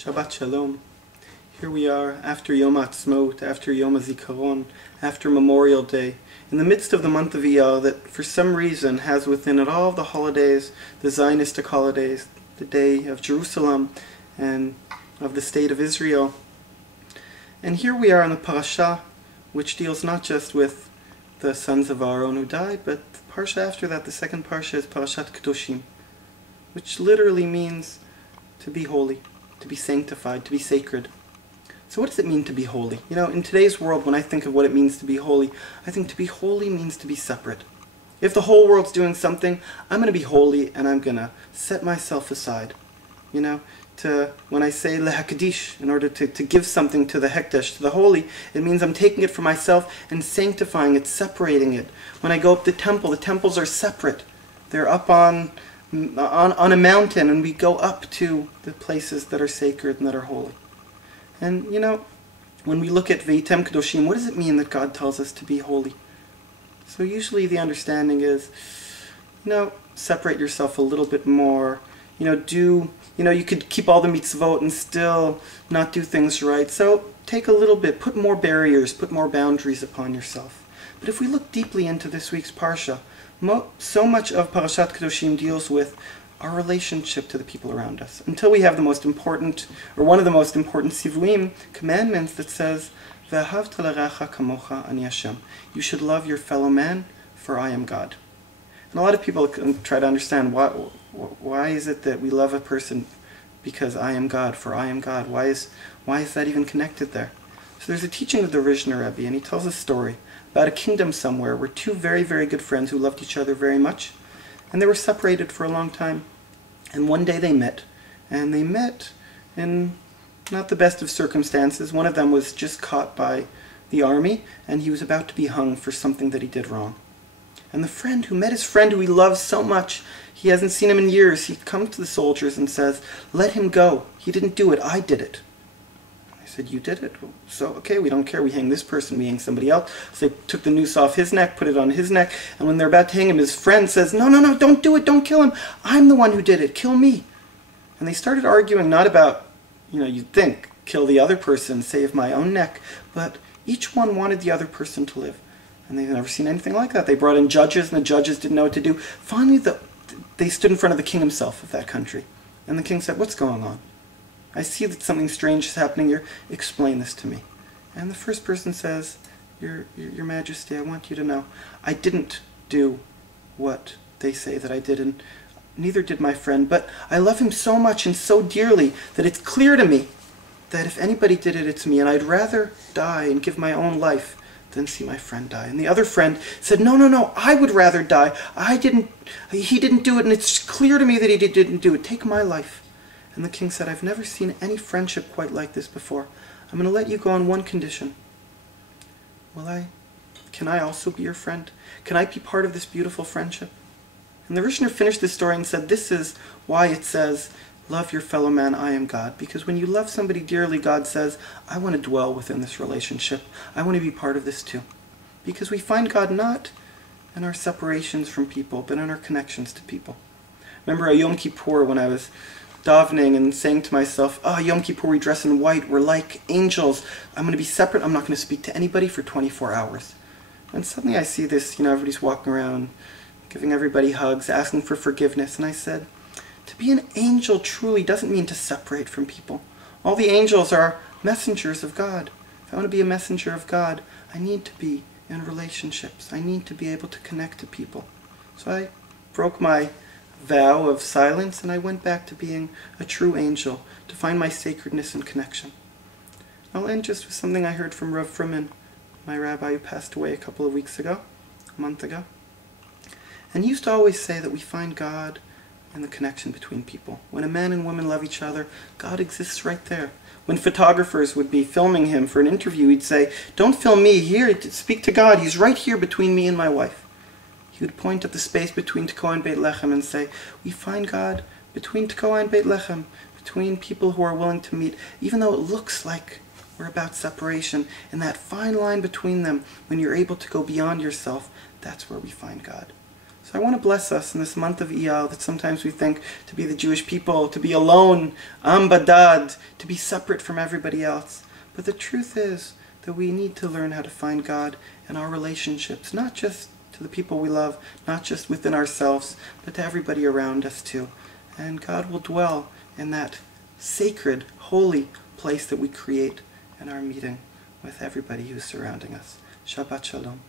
Shabbat Shalom. Here we are after Yom Ha'atzmaut, after Yom HaZikaron, after Memorial Day, in the midst of the month of Iyar that for some reason has within it all the holidays, the Zionistic holidays, the day of Jerusalem and of the state of Israel. And here we are in the Parashat, which deals not just with the sons of Aaron who died, but the Parashat after that, the second Parashat, is Parashat Kedoshim, which literally means to be holy, to be sanctified, to be sacred. So what does it mean to be holy? You know, in today's world, when I think of what it means to be holy, I think to be holy means to be separate. If the whole world's doing something, I'm going to be holy and I'm going to set myself aside. You know, when I say lehakadish, in order to give something to the hekdesh, to the holy, it means I'm taking it for myself and sanctifying it, separating it. When I go up the temples are separate. They're up on a mountain, and we go up to the places that are sacred and that are holy. And, you know, when we look at Veitem Kedoshim, what does it mean that God tells us to be holy? So usually the understanding is, you know, separate yourself a little bit more. You could keep all the mitzvot and still not do things right. So take a little bit, put more barriers, put more boundaries upon yourself. But if we look deeply into this week's Parsha, so much of Parashat Kedoshim deals with our relationship to the people around us. Until we have the most important, or one of the most important sivuim, commandments that says, Ve'ahavta l'reacha kamocha ani Hashem. You should love your fellow man, for I am God. And a lot of people try to understand why is it that we love a person because I am God, for I am God. Why is that even connected there? So there's a teaching of the Rishner Rebbe, and he tells a story about a kingdom somewhere where two very, very good friends who loved each other very much, and they were separated for a long time. And one day they met, and they met in not the best of circumstances. One of them was just caught by the army, and he was about to be hung for something that he did wrong. And the friend who met his friend who he loves so much, he hasn't seen him in years, he comes to the soldiers and says, let him go. He didn't do it. I did it. I said, you did it? So, okay, we don't care. We hang this person, we hang somebody else. So they took the noose off his neck, put it on his neck, and when they're about to hang him, his friend says, no, don't do it, don't kill him. I'm the one who did it. Kill me. And they started arguing not about, you'd think, kill the other person, save my own neck, but each one wanted the other person to live. And they've never seen anything like that. They brought in judges, and the judges didn't know what to do. Finally, they stood in front of the king himself of that country. And the king said, what's going on? I see that something strange is happening here. Explain this to me. And the first person says, Your Majesty, I want you to know, I didn't do what they say that I did, and neither did my friend, but I love him so much and so dearly that it's clear to me that if anybody did it, it's me, and I'd rather die and give my own life than see my friend die. And the other friend said, no, I would rather die. He didn't do it, and it's clear to me that he didn't do it. Take my life. And the king said, I've never seen any friendship quite like this before. I'm going to let you go on one condition. Can I also be your friend? Can I be part of this beautiful friendship? And the Rishner finished this story and said, this is why it says, love your fellow man, I am God. Because when you love somebody dearly, God says, I want to dwell within this relationship. I want to be part of this too. Because we find God not in our separations from people, but in our connections to people. Remember a Yom Kippur when I was davening and saying to myself, Yom Kippur, we dress in white, we're like angels. I'm going to be separate, I'm not going to speak to anybody for 24 hours. And suddenly I see this, everybody's walking around, giving everybody hugs, asking for forgiveness. And I said, to be an angel truly doesn't mean to separate from people. All the angels are messengers of God. If I want to be a messenger of God, I need to be in relationships. I need to be able to connect to people. So I broke my vow of silence, and I went back to being a true angel, to find my sacredness and connection. I'll end just with something I heard from Rav Fruman, my rabbi who passed away a month ago. And he used to always say that we find God in the connection between people. When a man and woman love each other, God exists right there. When photographers would be filming him for an interview, he'd say, don't film me here, speak to God, he's right here between me and my wife. He would point at the space between Tekoa and Beit Lechem and say, we find God between Tekoa and Beit Lechem, between people who are willing to meet, even though it looks like we're about separation. And that fine line between them, when you're able to go beyond yourself, that's where we find God. So I want to bless us in this month of Iyar that sometimes we think to be the Jewish people, to be alone, am badad, to be separate from everybody else. But the truth is that we need to learn how to find God in our relationships, not just to the people we love, not just within ourselves, but to everybody around us too. And God will dwell in that sacred, holy place that we create in our meeting with everybody who's surrounding us. Shabbat Shalom.